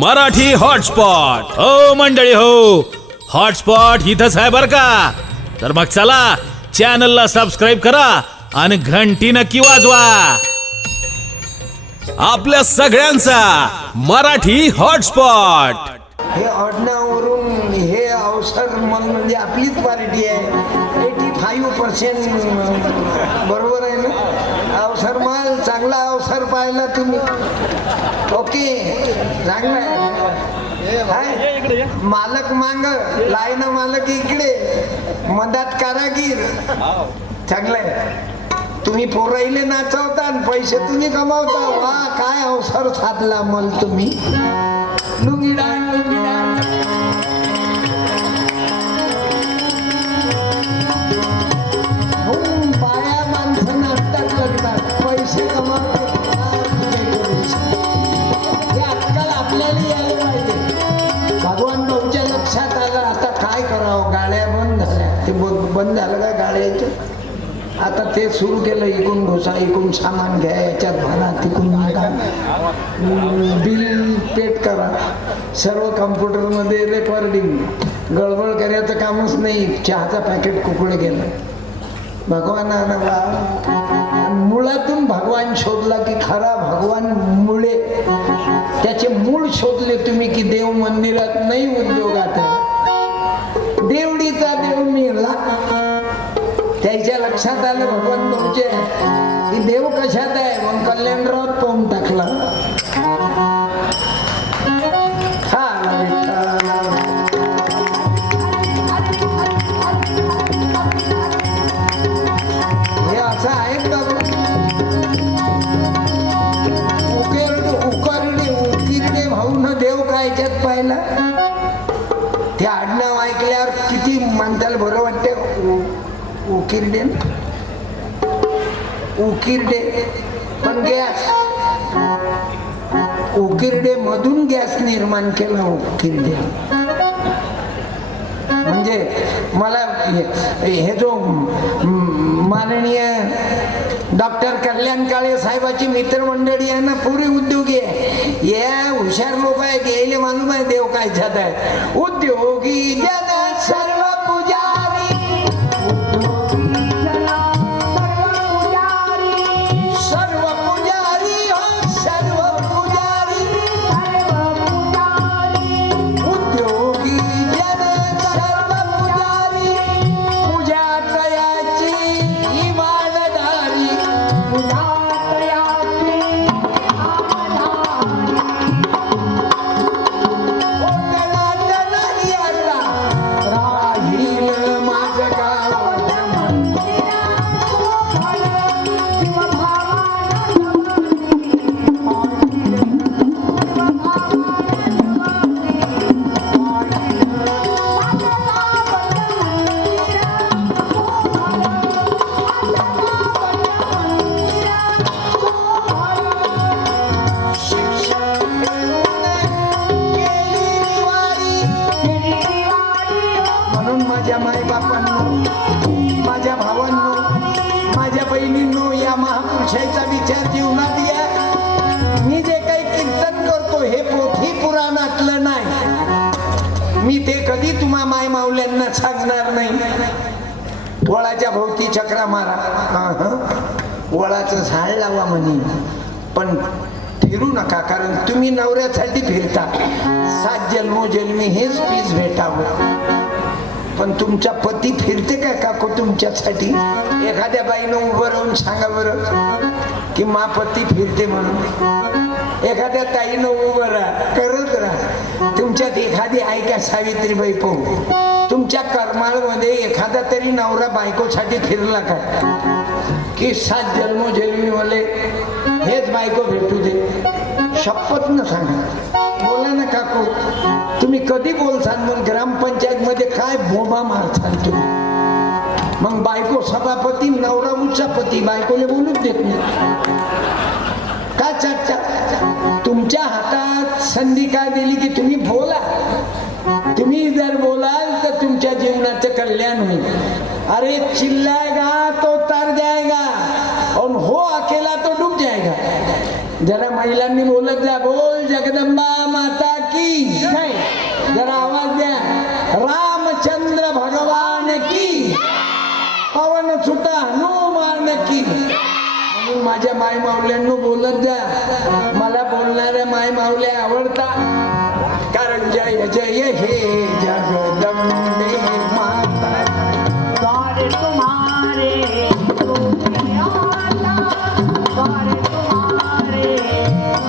Marathi hotspot हो मंडळी हो, हॉटस्पॉट इथंच आहे बर का. तर मग चला चॅनलला सबस्क्राईब करा आणि घंटी नक्की वाजवा. आपल्या सगळ्यांचा मराठी हॉटस्पॉट. हे आडनावरून हे अवसर म्हणजे आपलीच पार्टी आहे. 85% बरोबर आहे ना. अवसर माल चांगला अवसर पाहिला तुम्ही. ओके चांगला आहे. मालक मांग लाईन मालक इकडे मधात कारागीर. चांगलं आहे. तुम्ही पोराईले नाचवता आणि पैसे तुम्ही कमावता. वा काय अवसर साधला मल तुम्ही. लुंगी डाळ लुंगी डाळ. बाया माणसं नाचतात लग्नात पैसे कमावतात. हे आजकाल आपल्याला यायला पाहिजे. भगवान भाऊच्या लक्षात आलं आता काय करावं. गाड्या बंद झाल्या. ते बंद झालं का गाड्याच्या. आता ते सुरू केलं. इकून घुसा इकून सामान घ्या याच्यात भरा तिकून बिल पेड करा. सर्व कम्प्युटरमध्ये रेकॉर्डिंग. गडबड करायचं कामच नाही. चहाचा पॅकेट कुकडे गेलं. भगवानानं मुळातून भगवान शोधला की खरा भगवान मुळे. त्याचे मूळ शोधले तुम्ही की देव मंदिरात नाही उद्योगात आहे. देवडीचा देव मिळला. त्याच्या लक्षात आलं भगवान भाऊचे की देव कशात आहे. मग कल्याणराव पाहून टाकला. हे असं आहे बाबू. उकिरडे भाऊन देव कायच्यात पाहिला. ते आडनाव ऐकल्यावर किती माणसाला बरं वाटते. उकिरडे उकिरडे पण गॅस. उकिरडे मधून गॅस निर्माण केला. उकिरडे म्हणजे मला हे जो माननीय डॉक्टर कल्याण काळे साहेबाची मित्रमंडळी आहे ना पुरी उद्योगी आहे. या हुशार लोक आहे की यायले मालूम आहे देव काय छात आहे. उद्योगी जन सर्व पुजारी. महापुरुषाचा विचार जीवनात या. मी जे काही कीर्तन करतो हे पोथी पुराणातलं नाही. मी ते कधी तुम्हा माय माऊल्यांना सांगणार नाही. वळाच्या भोवती चक्रा मारा. वळाचं झाड लावा म्हणे पण फिरू नका. कारण तुम्ही नवऱ्यासाठी फिरता. 7 जन्मोजन्मी हेच पीस भेटावं. पण तुमचा पती फिरते काय काको तुमच्यासाठी. एखाद्या बाईनं उभं राहून सांगा बरं की मा पती फिरते म्हणून. एखाद्या ताईनं उभं राहा करत राहा. तुमच्यात एखादी आहे का सावित्रीबाई पाहू. तुमच्या करमाळमध्ये एखादा तरी नवरा बायकोसाठी फिरला का की 7 जन्मोजन्मी मले हेच बायको भेटू दे. शपथ न सांगा. बोला ना काकू. तुम्ही कधी बोलसाल मग ग्रामपंचायत मध्ये काय बोबा मारसाल तुम्ही. मग बायको सभापती नवरा उच्चापती बायकोले बोलूच देत नाही. का चर्चा. तुमच्या हातात संधी काय दिली की तुम्ही बोला. तुम्ही जर बोलाल तर तुमच्या जीवनाचं कल्याण होईल. अरे चिल्लाएगा तो तर जाएगा और हो अकेला तो डूब जाएगा. जरा महिलांनी बोलत जा. बोल जगदंबा माता की की जरा आवाज द्या. रामचंद्र भगवान की, पवन सुता हनुमान की. म्हणून माझ्या माय माऊल्यांनो बोलत द्या. मला बोलणाऱ्या माय माऊल्या आवडतात. कारण जय जय हे जगदंबे माता. द्वार तुम्हारे जो भी आता, द्वार तुम्हारे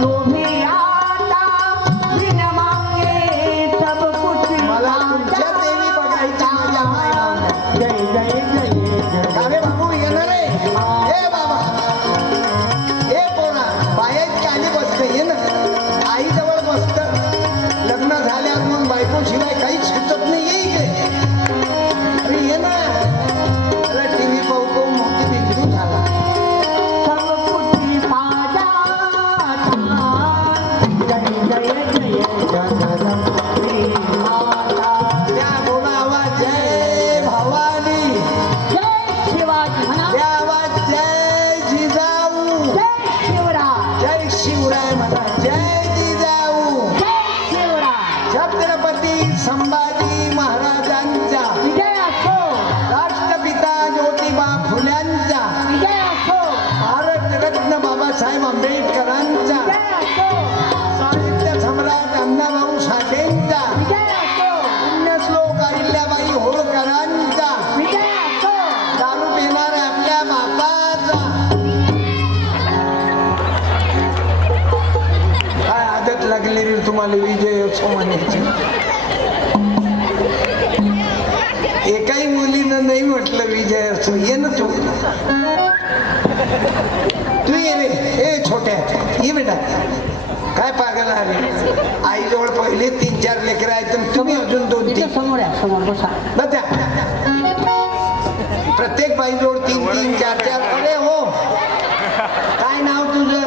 जो भी आता, बिन मांगे सब कुछ मला तुमच्या देवी बघायच्या माझ्या माय माऊल्या. जय जय जय जय. कावे बाबू येणार आहे. हे बाबा, हे पोरा, बायात खाली बसतं. ये ना, आईजवळ बसतं. लग्न झाल्यावर मग बायको शिवाय काहीच सुचत नाही. येई गे अरे ये ना. अरे टीव्ही पाहू पाहू मोठी बिंदू झाला. सब कुछ पाजा जय जय जय जगदंबे माता. त्या बोला आवाज जय भवानी. जय शिवाजी म्हणा. त्या आवाज जय जिजाऊ. जय शिवराय. जय शिवराय म्हणा. जय जिजाऊ. जय शिवराय. छत्रपती संभाजी महाराजांचा, विजय असो. राष्ट्रपिता ज्योतिबा फुल्यांचा, विजय असो. भारतरत्न बाबासाहेब आंबेडकरांचा, विजय असो. साहित्य सम्राट अण्णाभाऊ साठेंचा, विजय असो. पुण्यश्लोक अहिल्याबाई होळकरांचा, विजय असो. दारू पिणाऱ्या आपल्या बापाचा. काय आदत लागली रे तुम्हाला विजय असो म्हणायची. एकाही मुलीनं नाही म्हटलं विजय असो. ये ना तू, तू ये रे. ए छोट्या, ये बेटा. काय पागल आहे आईजवळ पहिले 3-4 लेकरं आहेत तर तुम्ही अजून 2-3. इथे समोर आहे, समोर बसा. बघा, प्रत्येक बाईजवळ 3-3, 4-4. अरे हो, काय नाव तुझं?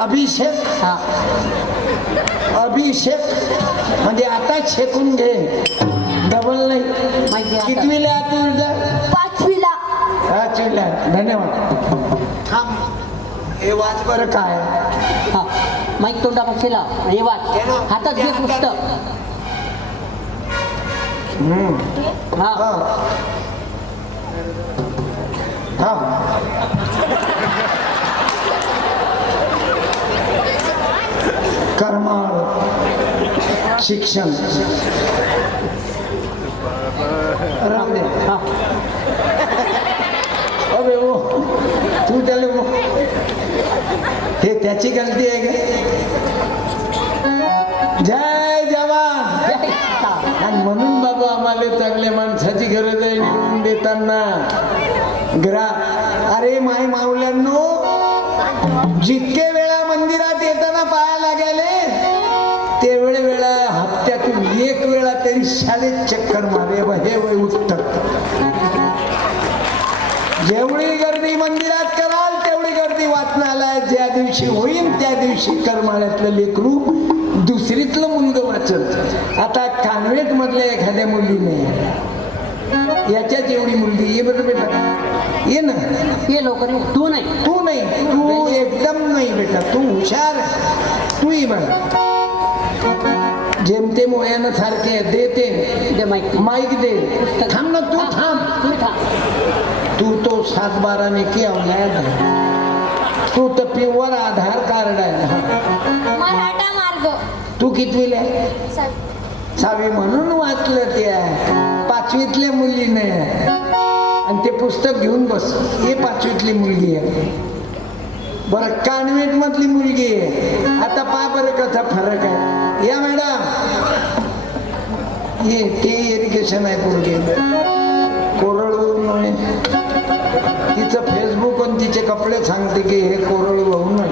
अभिषेक. हा. अभिषेक म्हणजे आता शेकून घे, डबल नाही. माहिती आहे आता. कितवीला आहे तुझं? 5वीला. 5वीला. धन्यवाद. थांब, हे वाच बरं काय. हा. माईक तोंडापाशी लाव. हे वाच. हातात घे पुस्तक. हा. हा हा. करमाळ शिक्षण. राहू दे. हा. अबे हो, तू त्याला हे त्याची गलती आहे का? जय जवान. जय किसान. आणि म्हणून बाबा आम्हाला चांगल्या माणसाची गरज आहे निवडून देताना. अरे माय माऊल्यांनो, जितके वेळा मंदिरात येताना पायाला गेले तेवढे वेळा हप्त्यातून 1 वेळा तरी शाळेत चक्कर मारे. हे वय उत्तर. जेवढी गर्दी मंदिरात कराल तेवढी गर्दी वाचनालयात ज्या दिवशी होईल त्या दिवशी करमाळ्यातलं लेकरू दुसरीतलं मुलगं वाचत. आता कान्वेंट मधल्या एखाद्या मुलीने याच्यात एवढी मुलगी. ये बरं बेटा, ये ना. ये लवकर ये. तू नाही. तू नाही, तू एकदम नाही बेटा. तू हुशार आहे. तू ये बघ. जेमतेम वयानं सारखे देते. दे माईक. माईक दे. थांब ना तू, थांब. तू थांब. तू तो 7-12 की औलाद आहे. तू तर प्युअर आधार कार्ड आहे. मराठा मार्ग. तू कितवीला आहे? 6वी. म्हणून वाचलं त्या 5वीतल्या मुलीने. आणि ते पुस्तक घेऊन बस. हे 5वीतली मुलगी आहे. बरं, कान्वेंट मधली मुलगी आहे. आता पहा बरं कसा फरक आहे. या मॅडम, ये ते इरिगेशन आहे मुलगी. कोरडवरून नये. तिचं फेसबुक आणि तिचे कपडे सांगते की हे कोरडवू नये.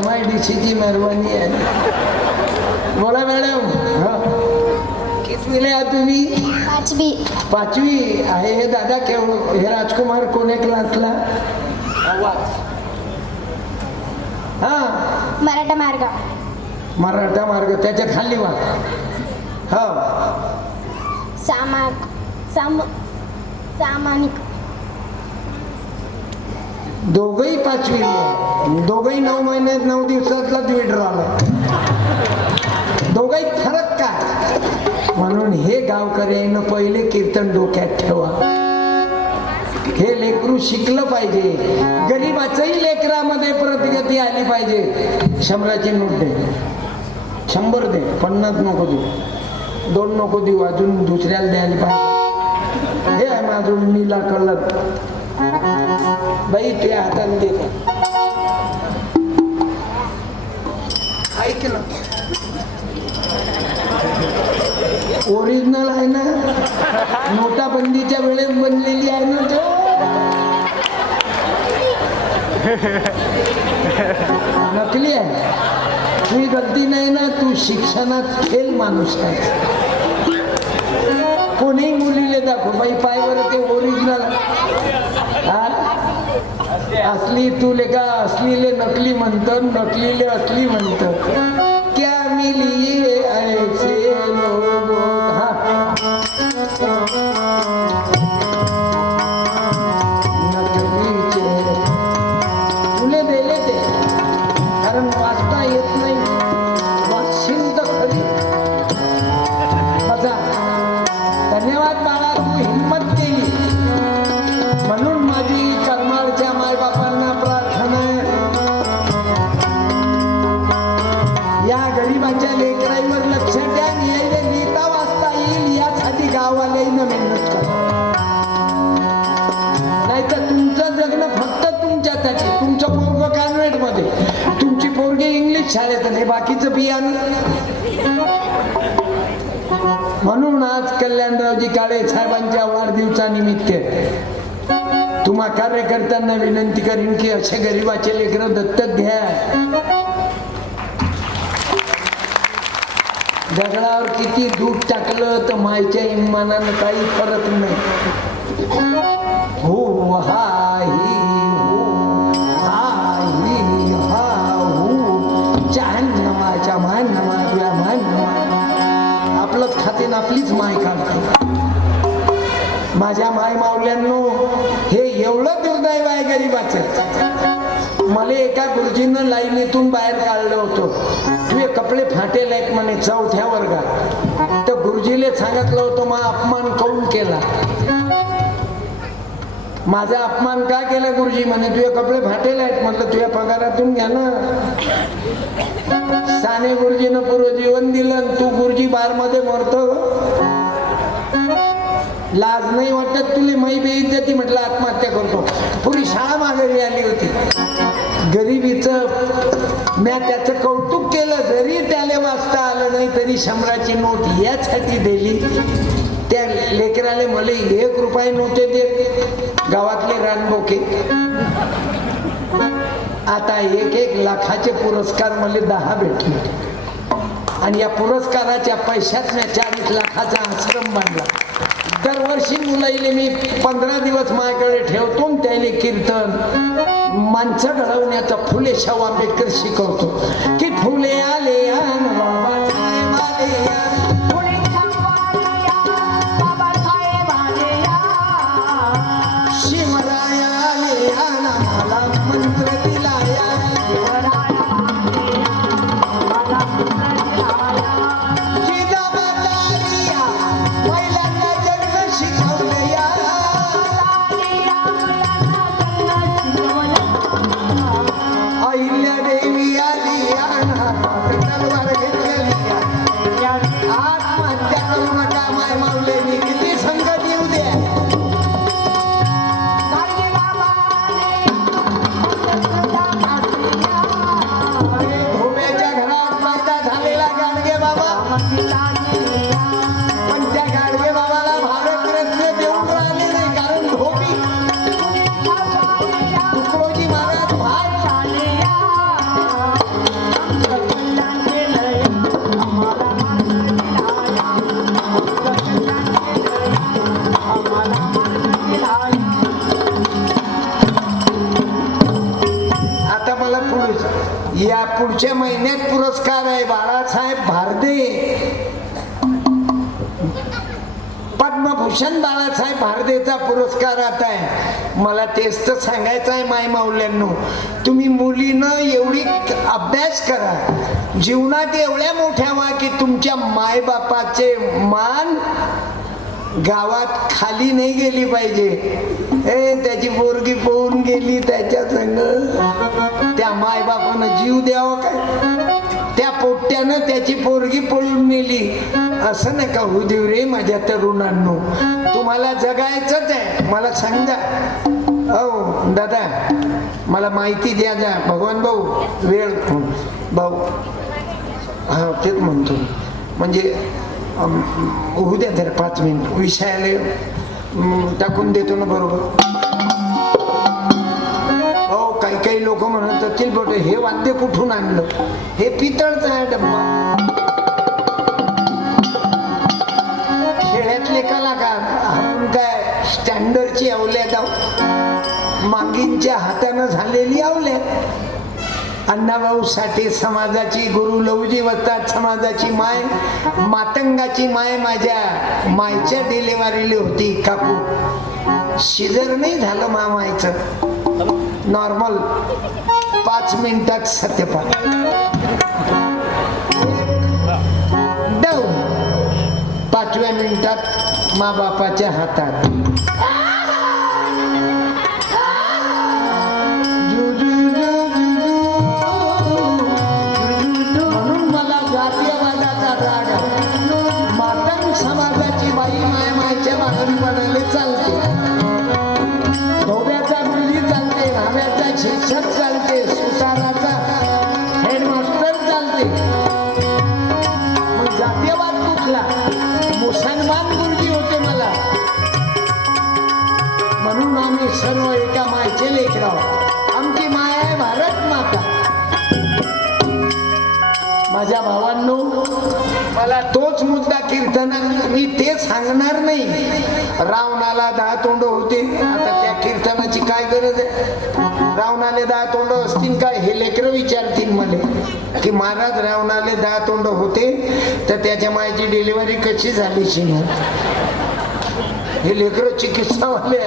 MIDCची मेहरबानी आहे. बोला मॅडम. हा, कितवीला आहे तुम्ही? 5वी. 5वी आहे. हे दादा केवळ हे राजकुमार कोण्या क्लासला? हा, मराठा मार्ग. मराठा मार्ग. त्याच्या खाली वा. हो, सामाजिक. दोघही 5वी आहे, दोघही 9 महिन्यात 9 दिवसातलाच विड्रॉ आला. दोघही फरक काय? म्हणून हे गावकऱ्यांना पहिले कीर्तन डोक्यात ठेवा. हे लेकरू शिकलं पाहिजे. गरीबाचंही लेकरामध्ये प्रगती आली पाहिजे. 100ची नोट दे, 100 दे, 50 नको देऊ, 2 नको देऊ, अजून दुसऱ्याला द्यायला पाहिजे. हे आहे माझं नीला कलर बाई ते हाताने देत. ऐक ना, ओरिजिनल आहे ना, नोटाबंदीच्या वेळेस बनलेली आहे ना. तो नकली आहे. तुझी गलती नाही ना, तू शिक्षणात फेल माणूस आहे. कोणी मुलीले दाखव बाई पायवर ते ओरिजिनल असली. तू लेका असलीले नकली म्हणतं, नकलीले असली म्हणतं. क्या मिली ऐसे लोग. नकलीचे तुले दिले ते, कारण वाचता येत नाही. वाचशील तर खरी. बघा, धन्यवाद बाळा, तू हिंमत केली. म्हणून माझी करमाळच्या मायबापांना प्रार्थना आहे, या गरिबाच्या लेकराईवर लक्ष द्या. लिहिता वाचता येईल यासाठी गावालाही मेहनत करा. नाहीतर तुमचं जगणं फक्त तुमच्यासाठी. तुमचं पोरग कॉन्व्हेंट मध्ये, तुमची पोरगी इंग्लिश शाळेत, नाही बाकीचं बियाणं. म्हणून आज कल्याणरावजी काळे साहेबांच्या वाढदिवसानिमित्त तुम्हा कार्यकर्त्यांना विनंती करीन की असे गरिबाचे लेकरं दत्तक घ्या. दगडावर किती दूध टाकलं तर मायच्या इमानानं काही फरक नाही. हो हा ही हो हा ही हा हो चाहन्नमाच्या मान्यमा मान्यमा. आपलंच खाते आपलीच माय काढते. माझ्या माय मावल्यांनो, हे एवढं दुर्दैव आहे गरिबाचं. मला एका गुरुजीनं लाईनीतून बाहेर काढलं होतं. तुझे कपडे फाटेल आहेत म्हणे 4थ्या वर्गात. तर गुरुजीले सांगितलं होतं मग अपमान काऊन केला. माझा अपमान का केला गुरुजी? म्हणे तुझे कपडे फाटेल आहेत. म्हटलं तुझ्या पगारातून घ्या ना. साने गुरुजीनं पूर्व जीवन दिलं, तू गुरुजी बार मध्ये मरतो. लाज नाही वाटत तुले? मै बेइज्जती. म्हटलं आत्महत्या करतो. पुरी शाळा माघारी आली होती. गरिबीचं म्या त्याचं कौतुक केलं. जरी त्याला वाचता आलं नाही तरी 100ची नोट यासाठी दिली. त्या लेकराले मला 1 रुपये नव्हते देत गावातले रानबोके. आता 1-1 लाखाचे पुरस्कार मला 10 भेटले. आणि या पुरस्काराच्या पैशात मी 40 लाखाचा आश्रम बांधला. दरवर्षी मुलाईले मी 15 दिवस माझ्याकडे ठेवतो. त्याले कीर्तन माणसं घडवण्याचा फुले शाहू आंबेडकर शिकवतो की फुले आले शिवराया आले मला मंत्र दिलाया. या पुढच्या महिन्यात पुरस्कार आहे बाळासाहेब भारदे. पद्मभूषण बाळासाहेब भारदेचा पुरस्कार आता आहे. मला तेच तर सांगायचं आहे माय माऊल्यांनो, तुम्ही मुलीनं एवढी अभ्यास करा, जीवनात एवढ्या मोठ्या व्हा की तुमच्या मायबापाचे मान गावात खाली नाही गेली पाहिजे. त्याची पोरगी पळून गेली, त्याच्या संग त्या मायबापानं जीव द्यावा काय, त्या पोट्यानं त्याची पोरगी पळून नेली, असं नका होऊ देऊ रे माझ्या तरुणांनो. तुम्हाला जगायचंच आहे. मला सांगा हो दादा, मला माहिती द्या जा. भगवान भाऊ वेळ भाऊ, हा तेच म्हणतो, म्हणजे होऊ द्या तर 5 मिनिट विषयाला टाकून देतो ना बरोबर. हो काही लोक म्हणत असतील बट हे वाद्य कुठून आणलं, हे पितळचा आहे डब्बा. खेड्यातले कलाकार आपण काय स्टँडर्डची अवल्यात आहोत, मांगींच्या हातानं झालेली अवल्यात. अण्णाभाऊ साठे समाजाची, गुरु लवजी वस्ताद समाजाची माय, मातंगाची माय माझ्या मायच्या डिलेवरीला होती काकू. शिजर नाही झालं मामायचं, नॉर्मल 5 मिनिटात सत्यपाठ डाऊन. 5व्या मिनिटात मा बापाच्या हातात. समाजाची बाई मायच्या मागणी बनायला चालते, धोब्याचा मुली चालते, भाव्याचा शिक्षक चालते, सुताराचा हेडमास्टर चालते. मग जातीयवाद कुठला? मुसलमान मुलगी होते मला, म्हणून आम्ही सर्व एका मायचे लेकरं आहोत. आमची माय आहे भारत माता. माझ्या भावांनो, मला तोच मुद्दा कीर्तना, मी ते सांगणार नाही. रावणाला 10 तोंड होते, आता त्या कीर्तनाची काय गरज आहे? रावणाले 10 तोंड असतील काय हे लेकरं विचारतील मला की महाराज रावणाले 10 तोंड होते तर त्याच्या मायची डिलिव्हरी कशी झाली शिंग. हे लेकरं चिकित्सावाले,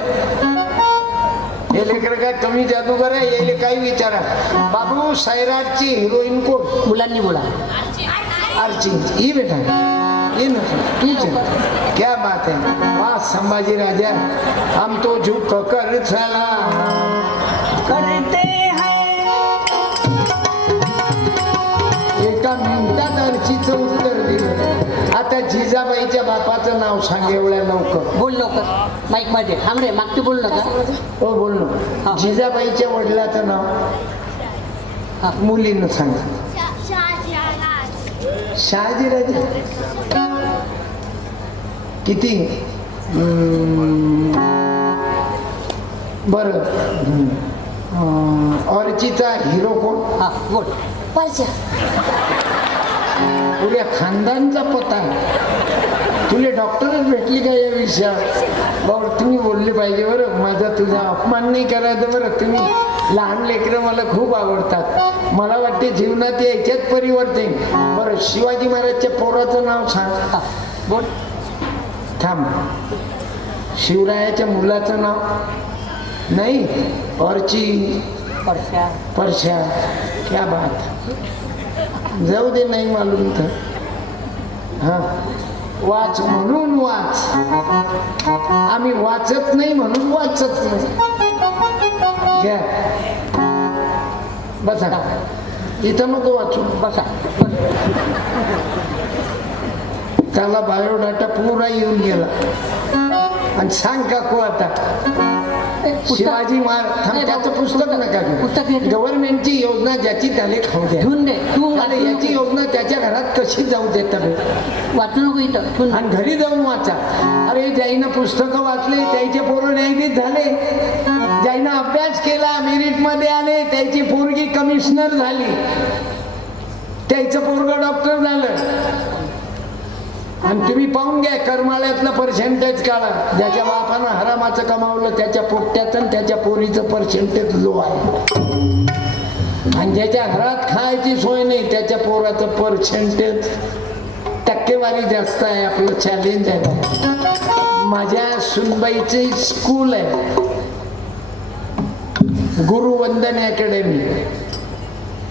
हे लेकरं काय कमी जादूगर आहे? यायले काही विचारा. बाबू सैराटची हिरोईन कोण? मुलांनी बोला. अर्ची ये बेटा, ये ना, ठीक है, क्या बात है. वाह संभाजी राजा, हम तो झुक कर चला करते हैं. एका मिनिटात अर्चीचं उत्तर दिलं. आता जिजाबाईच्या बापाचं नाव सांग एवढ्या लवकर. बोल लवकर, माईक मध्ये थांबरे, मागते बोल नका. हो बोल ना. जिजाबाईच्या वडिलाचं नाव मुलीनं सांग. शहाजीराजे. किती बर. अर्चीचा हिरो कोण? हा बोल. परश्या. पुऱ्या खानदानचा पता आहे. तुला डॉक्टरच भेटली का या विषयात? बाबा तुम्ही बोलले पाहिजे बरं, माझा तुझा अपमान नाही करायचा बरं. तुम्ही लहान लेकरं मला खूप आवडतात. मला वाटते जीवनात याच्यात परिवर्तन. बरं शिवाजी महाराजच्या पोराचं नाव सांग. बोल. थांब. शिवरायाच्या मुलाचं नाव नाही? अर्ची. परश्या. परश्या. क्या बात. जाऊ दे नाही मालूम तर. हा वाच म्हणून वाच. आम्ही वाचत नाही म्हणून वाचत नाही. घ्या बसा. इथं नको वाचू, बसा. त्याला बायोडाटा पुरा येऊन गेला. आणि सांग काकू आता शिवाजी महाराज त्याचं पुस्तक नका पुस्तक घेऊ. गव्हर्नमेंटची योजना ज्याची त्याला खाऊ द्या. ठेवून दे तू. आणि याची योजना त्याच्या घरात कशी जाऊ देतात वाचू नको इथं, ठेवून. आणि घरी जाऊन वाचा. अरे ज्याईनं पुस्तकं वाचले त्याचे पोरं न्यायाधीश झाले, ज्याईनं अभ्यास केला मेरिट मध्ये आले त्याची पोरगी कमिशनर झाली, त्याचं पोरग डॉक्टर झालं. आणि तुम्ही पाहून घ्या करमाळ्यातलं पर्सेंटेज काढा. ज्याच्या बापानं हरामाचं कमावलं त्याच्या पोट्याचं आणि त्याच्या पोरीचं पर्सेंटेज लो आहे. आणि ज्याच्या घरात खायची सोय नाही त्याच्या पोराचं पर्सेंटेज टक्केवारी जास्त आहे. आपलं चॅलेंज आहे. माझ्या सुनबाईचे स्कूल आहे, गुरुवंदन अकॅडमी.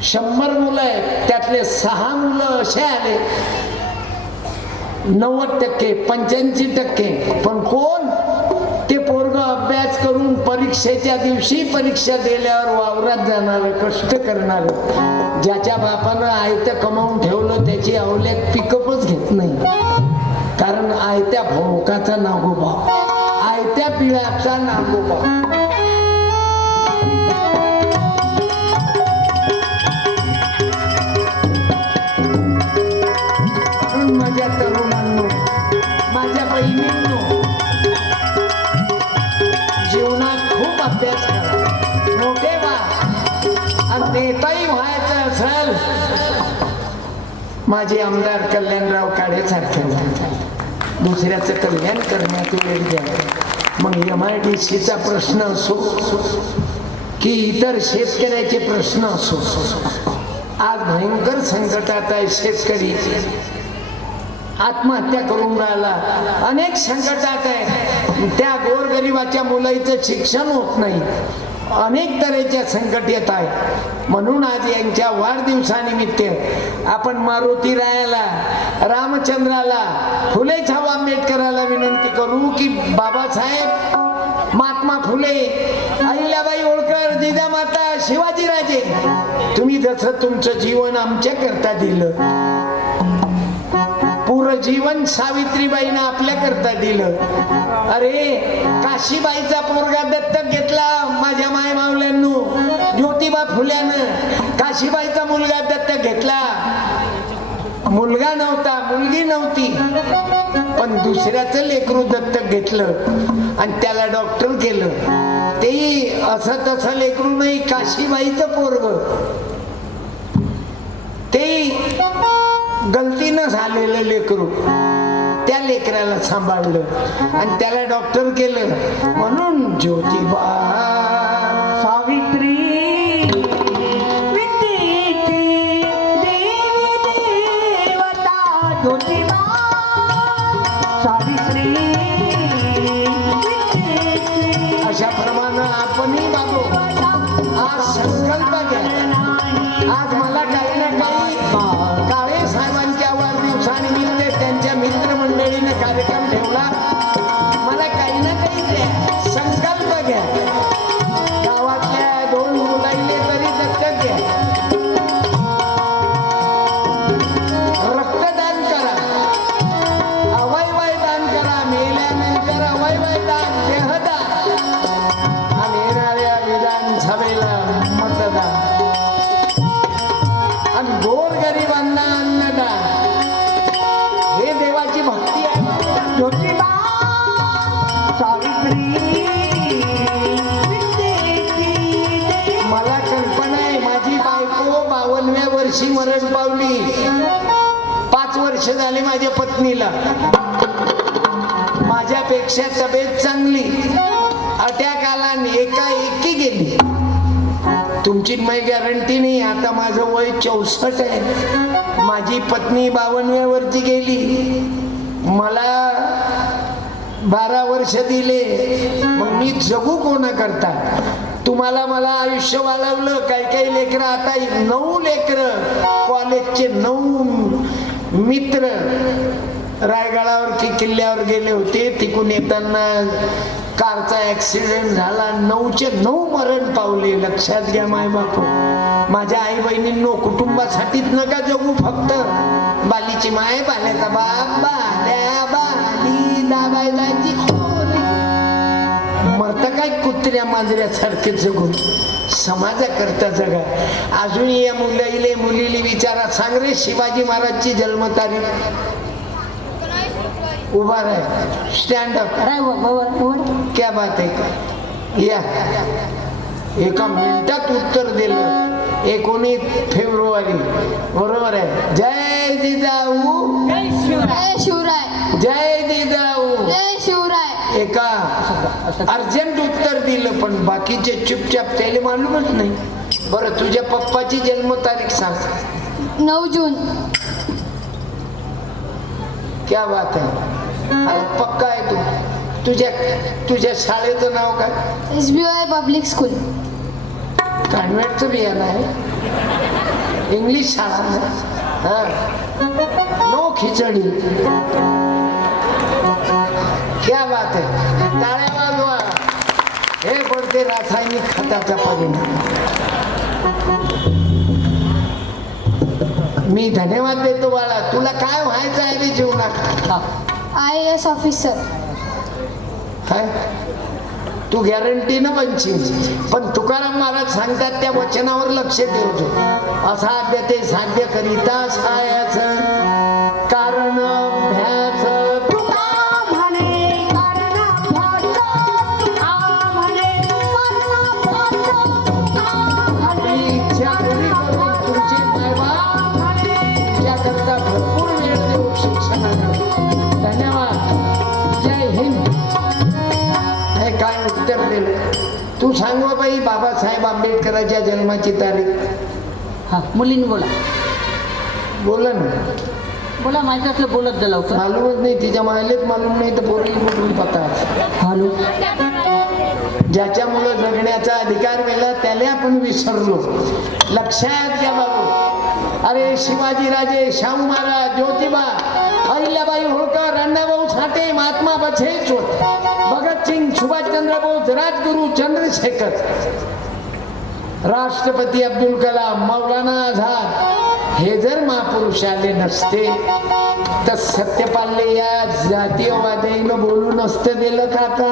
100 मुलं आहेत, त्यातले 6 मुलं असे आले 90%, 85%. पण कोण? ते पोरग अभ्यास करून परीक्षेच्या दिवशी परीक्षा दिल्यावर वावरात जाणार, कष्ट करणार, ज्याच्या बापानं आयतं कमावून ठेवलं त्याची अवल्यात पिकअपच घेत नाही. कारण आयत्या भोकाचा नागोबा, आयत्या पिळाचा नागोबा. माझ्या तरुणांनो, माझ्या बहिणींनो, जीवनात खूप अभ्यास करा, मोठे व्हा. आणि नेताही व्हायचं असेल, माझे आमदार कल्याणराव काळे सारखे दुसऱ्याचं कल्याण करण्यात वेळ द्या. मग MIDCचा प्रश्न असो की इतर शेतकऱ्याचे प्रश्न असो, आज भयंकर संकटात आहे शेतकरी, आत्महत्या करून राहिला, अनेक संकटात आहे. त्या गोरगरिबाच्या मुलाचं शिक्षण होत नाही, अनेक तऱ्हेच्या संकट येत आहे. म्हणून आज यांच्या वाढदिवसानिमित्त आपण मारुती रायाला, रामचंद्राला, फुले शाहू आंबेडकराला विनंती करू की बाबासाहेब, महात्मा फुले, अहिल्याबाई होळकर, जिजामाता, शिवाजीराजे, तुम्ही जसं तुमचं जीवन आमच्या करता दिलं, पूर्ण जीवन सावित्रीबाईनं आपल्या करता दिलं. अरे काशीबाईचा पोरगा दत्तक घेतला माझ्या माय मावल्यांनो, ज्योतिबा फुल्यानं काशीबाईचा मुलगा दत्तक घेतला. मुलगा नव्हता, मुलगी नव्हती, पण दुसऱ्याचं लेकरू दत्तक घेतलं आणि त्याला डॉक्टर केलं. तेही असं तसं लेकरू नाही, काशीबाईचं पोरग, ते गलतीनं झालेलं लेकरू, त्या लेकराला सांभाळलं आणि त्याला डॉक्टर केलं. म्हणून ज्योतिबा सावित्री विद्येची देवी देवता, ज्योतिबा सावित्री विद्येची. अशा प्रमाणे आपणही बाबू आज संकल्प घ्या. आज मला काही ना काही काळे साहेबांच्या वाढदिवसानिमित्त त्यांच्या मित्रमंडळीने कार्यक्रम ठेवला, मला काही ना काही द्या, संकल्प घ्या. गावातल्या 2 मुलाईले तरी दत्तक घ्या, रक्तदान करा, अवयव दान करा, मेल्यानंतर अवयव दान, देहदान, आणि येणाऱ्या विधानसभेला मतदान, आणि गोरगरिबांना अन्नदान. हे देवाची भक्ती आहे. ज्योतिबा सावित्री विद्येची देवी. मला कल्पना आहे, माझी बायको 52व्या वर्षी मरण पावली. 5 वर्ष झाले माझ्या पत्नीला. माझ्यापेक्षा तब्येत चांगली, अटॅक आला आणि एकाएकी गेली. तुमची काही गॅरंटी नाही. आता माझं वय 64 आहे, माझी पत्नी 52व्या वरती गेली. मला 12 वर्ष दिले, मग मी जगू कोणा करता? तुम्हाला मला आयुष्य वाढवलं. काही लेकरं, आता 9 लेकरं, कॉलेजचे 9 मित्र रायगडावर की किल्ल्यावर गेले होते. तिकून येताना कारचा ऍक्सिडेंट झाला, 9चे 9 मरण पावले. लक्षात घ्या माय बाप, माझ्या आई बहिणींनो, कुटुंबासाठीच नका जगू. फक्त बालीची माय, बाल्याचा बाप, बाल्या बाली दाबायची खोली. मरत काय कुत्र्या मांजऱ्यासारखे जगून, समाजाकरता जगा. अजूनही या मुलीले मुलीली विचारा, सांग रे शिवाजी महाराजची जन्मतारीख. उभा राह, स्टँड अप. क्या बात आहे का? या एका मिनिटात उत्तर दिलं. 19 फेब्रुवारी, बरोबर आहे. जय जिजाऊ, जय शिवराय, जय जिजाऊ, जय शिवराय. एका अर्जंट उत्तर दिलं, पण बाकीचे चुपचाप, त्याला मालूमच नाही. बरं, तुझ्या पप्पाची जन्मतारीख सांग. 9 जून. क्या बात आहे. अरे पक्का आहे तू. तुझ्या शाळेचं नाव काय? SBI public school. कॉन्व्हेंटचं बियाणं आहे. इंग्लिश शाळा ना? हा. नो खिचडी. क्या बात है. टाळ्या वाजवा. हे पडते रासायनिक खताचा परिणाम. मी धन्यवाद देतो बाळा. तुला काय व्हायचं आहे रे जीवनात? हा. IAS officer. काय तू गॅरंटीनं बनशील, पण तुकाराम महाराज सांगतात त्या वचनावर लक्ष ठेवतो. असाध्य ते साध्य करिता सायाच कारण अभ्यास. इच्छा पूर्ण करून तुमचे मायबाप तुझ्याकरता भरपूर वेळ देऊ शिक्षणाला. धन्यवाद. जय हिंद. हे काय उत्तर दिलं? तू सांग बाई बाबासाहेब आंबेडकरांच्या जन्माची तारीख. हा मुलींनी बोला. बोला ना. बोला माहिती असलं बोलत जा लवकर. मालूमच नाही. तिच्या मायलेच मालूम नाही तर पोरी कुठून पता. हॅलो. ज्याच्यामुळं जगण्याचा अधिकार मिळाला त्याला आपण विसरलो. लक्षात घ्या बाबू. अरे शिवाजीराजे, शाहू महाराज, ज्योतिबा, अहिल्याबाई होळकर, अण्णाभाऊ साठे, महात्मा बछेश्वर, भगतसिंग, सुभाषचंद्र बोस, राजगुरू चंद्रशेखर, राष्ट्रपती अब्दुल कलाम, मौलाना आझाद हे जर महापुरुष आले नसते तर सत्यपालने या जातीयवाद्यानं बोलू नसतं दिलं काका.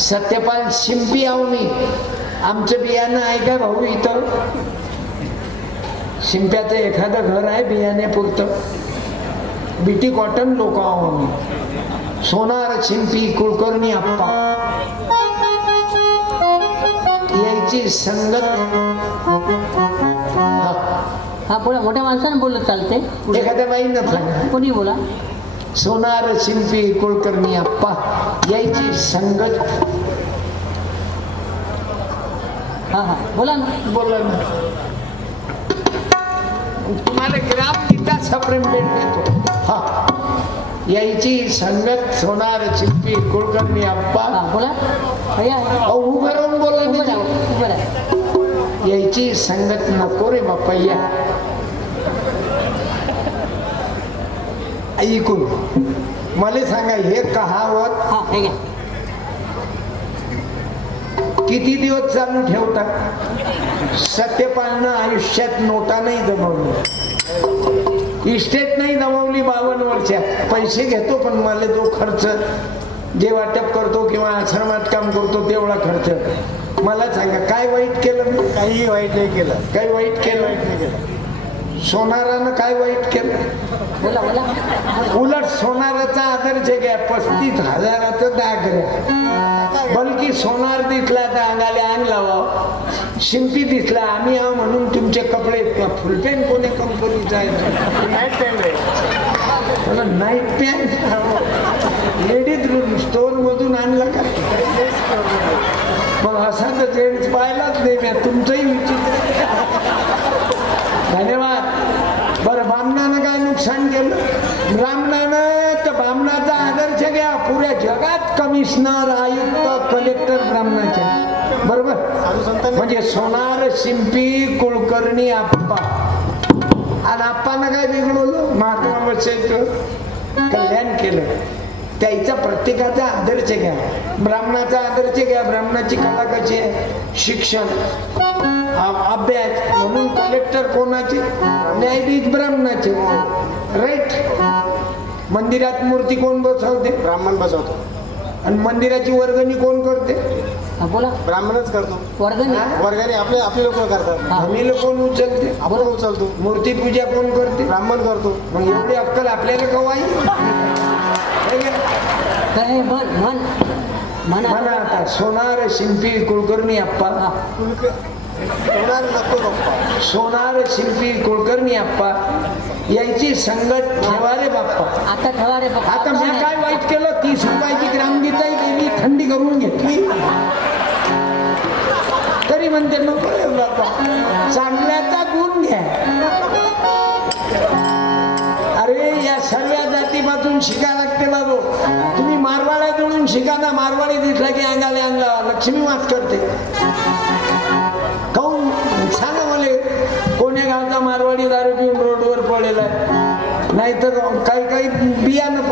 सत्यपाल शिंपी आहो मी. आमचं बियाणं आहे का भाऊ इथं? शिंप्याचं एखादं घर आहे बियाण्यापुरतं? बीटी कॉटन लोक आहो आम्ही. सोनार शिंपी कुलकर्णी आप्पा यायची संगत. हा बोला. मोठ्या माणसाने बोलत चालते. एखाद्या बाई न कोणी बोला. सोनार शिंपी कुलकर्णी आप्पा यायची संगत. हा हा बोला ना. बोला ना. तुम्हाला ग्राम विकास अप्रेंटमेंट देतो. हा. यायची संगत सोनार शिंपी कुलकर्णी आप्पा. हा बोला. भैया उभं राहून उभं बोला. राहा, उभं राहा. यायची संगत नको रे बाप्पा. या ऐकून मला सांगा हे कहावत हा हे घ्या. किती दिवस चालू ठेवता? सत्यपालनं आयुष्यात नोटा नाही जमवली, इस्टेट नाही जमवली. 52 वर्षात पैसे घेतो पण मला जो खर्च जे वाटप करतो किंवा आश्रमात काम करतो तेवढा खर्च. मला सांगा काय वाईट केलं मी? काही वाईट नाही केलं. काही वाईट केलं? सोनारानं काय वाईट केलं? बोला बोला. उलट सोनाराचा आदर्श घ्या. 35,000चं दाग घ्या. बलकी सोनार दिसला तर अंगाला अंग लावा. शिंपी दिसला आम्ही आहो म्हणून तुमचे कपडे फुलपेन कोण्या कंपनीचा आहे? नाईट पॅन्ट आहे. नाईट पॅन्ट लेडीज स्टोर मधून आणला का? मग असा तर जेंट्स पाहिलाच नाही मी. तुमचंही विचित्र. धन्यवाद. बरं बामणानं काय नुकसान केलं? ब्राह्मणानं तर ब्राह्मणाचा आदर्श घ्या. पुऱ्या जगात कमिशनर, आयुक्त, कलेक्टर ब्राह्मणाचे. बरोबर. म्हणजे सोनार शिंपी कुलकर्णी आप्पा. आणि आप्पानं काय बिघडवलं? महात्मा बछेश्वर कल्याण केलं. त्याचा प्रत्येकाचा आदर्श घ्या. ब्राह्मणाचा आदर्श घ्या. ब्राह्मणाची कला कशी आहे? शिक्षण, अभ्यास. म्हणून कलेक्टर कोणाचे? न्यायाधीश ब्राह्मणाचे. राईट. मंदिरात मूर्ती कोण बसवते? ब्राह्मण बसवतो. आणि मंदिराची वर्गणी कोण करते? हा बोला. ब्राह्मणच करतो. वर्गणी. वर्गाने आपले लोक करतात. हमीला कोण उचलते? आपण उचलतो. मूर्ती पूजा कोण करते? ब्राह्मण करतो. मग एवढी अक्कल आपल्याला कवाई? काय म्हण म्हण म्हणा. म्हणा आता. सोनार शिंपी कुलकर्णी आप्पा. होणार नको बाप्पा. सोनार शिंपी कुलकर्णी आप्पा यायची संगत ठेवा रे बाप्पा. आता ठेवा रे बाप्पा. आता मी काय वाईट केलं? 30 रुपयाची ग्रामगीताही गेली, थंडी करून घेतली, तरी म्हणते नको रे बाप्पा. चांगल्याचा गुण घ्या. अरे या सर्व जातीपासून शिकायला लागते बाबू. तुम्ही मारवाड्याजवळून शिका ना. मारवाडी दिसला की अंगाला अंगा लक्ष्मी वाच करते. काऊन सांगा मला, कोण्या गावचा मारवाडी दारू पिऊन रोडवर पडलेला आहे? नाहीतर काही काही बियाणं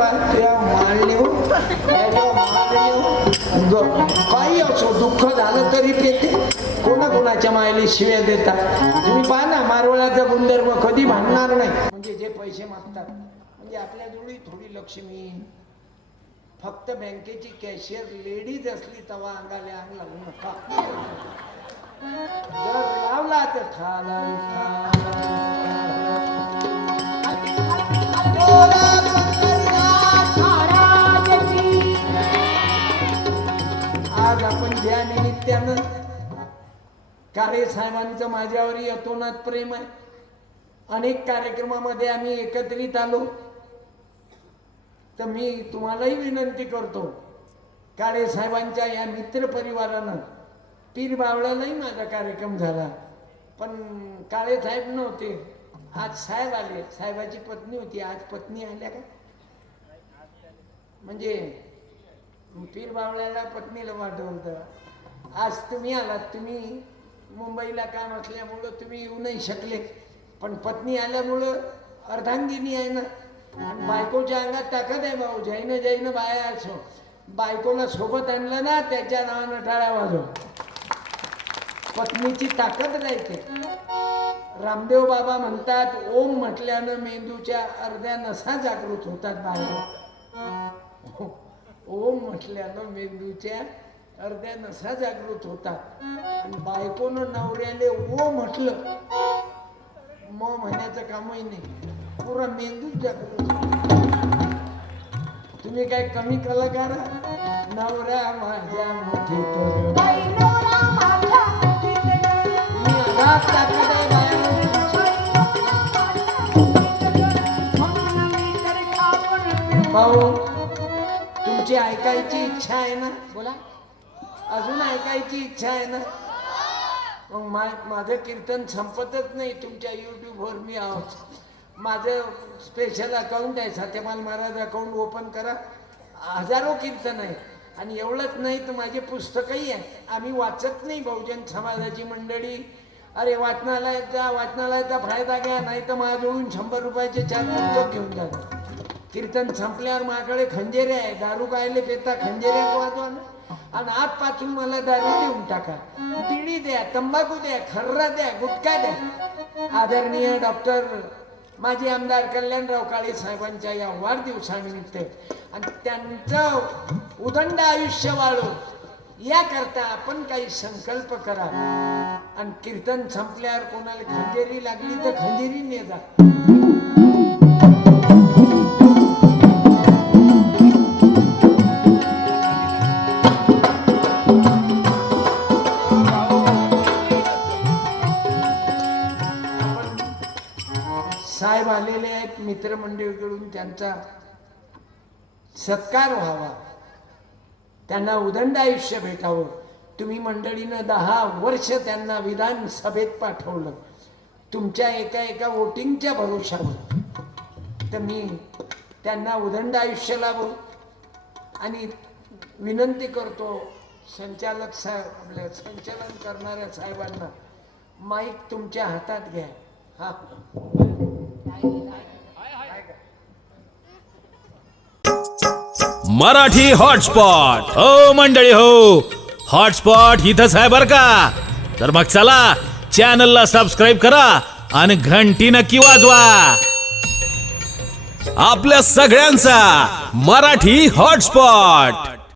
काही असो, दुःख झालं तरी पेते. कोणाच्या मायले शिव्या देतात. तुम्ही पहा ना, मारवाड्याचा गुणधर्म कधी भांडणार नाही. म्हणजे जे पैसे मागतात, म्हणजे आपल्या जोडी थोडी लक्ष्मी. फक्त बँकेची कॅशियर लेडीज असली तेव्हा अंगाला अंग लावू नका. जर लावला तर खाला आज आपण ज्या निमित्तानं काळे साहेबांचं माझ्यावर यतोनात प्रेम आहे. अनेक कार्यक्रमामध्ये आम्ही एकत्रित आलो. तर मी तुम्हालाही विनंती करतो, काळे साहेबांच्या या मित्र परिवारानं पीर बावळ्यालाही माझा कार्यक्रम झाला, पण काळे साहेब नव्हते. आज साहेब आले. साहेबाची पत्नी होती, आज पत्नी आल्या का? म्हणजे पीर बावळ्याला पत्नीला पाठवलं. आज तुम्ही आलात. तुम्ही मुंबईला काम असल्यामुळं तुम्ही येऊ नाही शकले, पण पत्नी आल्यामुळं अर्धांगिनी आहे ना. आणि बायकोच्या अंगात ताकद आहे भाऊ. जैन बाया असो, बायकोला सोबत आणलं ना, त्याच्या नावानं टाळ्या वाजव. पत्नीची ताकद राहते. रामदेव बाबा म्हणतात, ओम म्हटल्यानं मेंदूच्या अर्ध्या नसा जागृत होतात बाहेर. ओम म्हटल्यानं मेंदूच्या अर्ध्या नसा जागृत होतात. आणि बायकोनं नवऱ्याले ओ म्हटलं, म म्हणायचं कामही नाही, पुरा मेंदूच जागृत होतो. तुम्ही काय कमी कलाकार? नवरा माझ्या मोठी भाऊ, तुमची ऐकायची इच्छा आहे ना? बोला. अजून ऐकायची इच्छा आहे ना? मग माझं कीर्तन संपतच नाही. तुमच्या युट्यूबवर मी आहोत. माझं स्पेशल अकाउंट आहे, सत्यपाल महाराज अकाउंट ओपन करा. हजारो कीर्तन आहे. आणि एवढंच नाही तर माझे पुस्तकही आहे. आम्ही वाचत नाही. बहुजन समाजाची मंडळी, अरे वाचनालयाचा फायदा घ्या, नाही तर माझ्याजवळून 100 रुपयाचे 4 पुस्तक घेऊन जा. कीर्तन संपल्यावर माझ्याकडे खंजेरे आहे. दारू कायले पेता, खंजेऱ्यात वाजवा ना. आणि आजपासून मला दारू देऊन टाका. बिडी द्या, तंबाखू द्या, खर्रा द्या, गुटखा द्या. आदरणीय डॉक्टर माजी आमदार कल्याणराव काळे साहेबांच्या या वाढदिवसानिमित्त आणि त्यांचं उदंड आयुष्य वाढो याकरता आपण काही संकल्प करा. आणि कीर्तन संपल्यावर कोणाला खंजेरी लागली तर खंजेरी ने जा. साहेब आलेले आहेत. मित्रमंडळीकडून त्यांचा सत्कार व्हावा, त्यांना उदंड आयुष्य भेटावं. तुम्ही मंडळीनं 10 वर्ष त्यांना विधानसभेत पाठवलं तुमच्या एका वोटिंगच्या भरोशावर. तर मी त्यांना उदंड आयुष्य लाभो. आणि विनंती करतो संचालक साहेब, आपल्या संचालन करणाऱ्या साहेबांना, माईक तुमच्या हातात घ्या. हा, मराठी हॉटस्पॉट. हो मंडळी हो, हॉटस्पॉट इथंच आहे बर का. तर मग चला, चॅनलला सबस्क्राईब करा आणि घंटी नक्की वाजवा. आपल्या सगळ्यांचा मराठी हॉटस्पॉट.